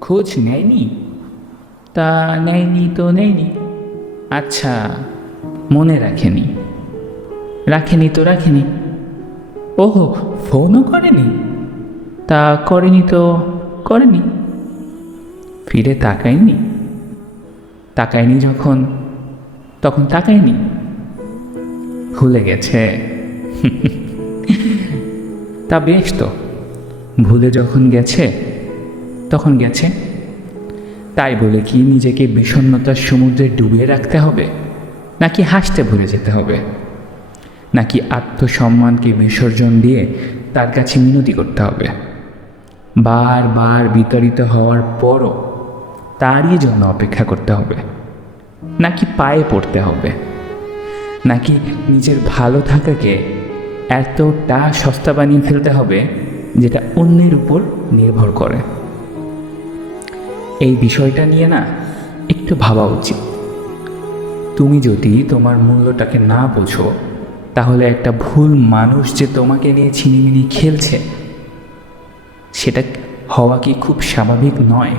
খোঁজ নেয়নি? তা নেয়নি তো নেয়নি। আচ্ছা মনে রাখেনি। রাখেনি তো রাখেনি। ওহো, ফোনও করেনি? তা করেনি তো করেনি। ফিরে তাকায়নি? তাকায়নি যখন, তখন তাকায়নি। ভুলে গেছে। তা বেশ তো। ভুলে যখন গেছে তখন গেছে। তাই বলে কি নিজেকে বিষণ্ণতার সমুদ্রে ডুবিয়ে রাখতে হবে? নাকি হাসতে ভুলে যেতে হবে? নাকি আত্মসম্মানকে বিসর্জন দিয়ে তার কাছে মিনতি করতে হবে? বারবার বিতাড়িত হওয়ার পরও তারই জন্য অপেক্ষা করতে হবে। নাকি পায়ে পড়তে হবে? নাকি নিজের ভালো থাকাকে এতটা সস্তা বানিয়ে ফেলতে হবে, যেটা অন্যের উপর নির্ভর করে? এই বিষয়টা নিয়ে না একটু ভাবা উচিত। তুমি যদি তোমার মূল্যটাকে না বোঝো, তাহলে একটা ভুল মানুষ যে তোমাকে নিয়ে ছিনিমিনি খেলছে, সেটা হওয়া কি খুব স্বাভাবিক নয়?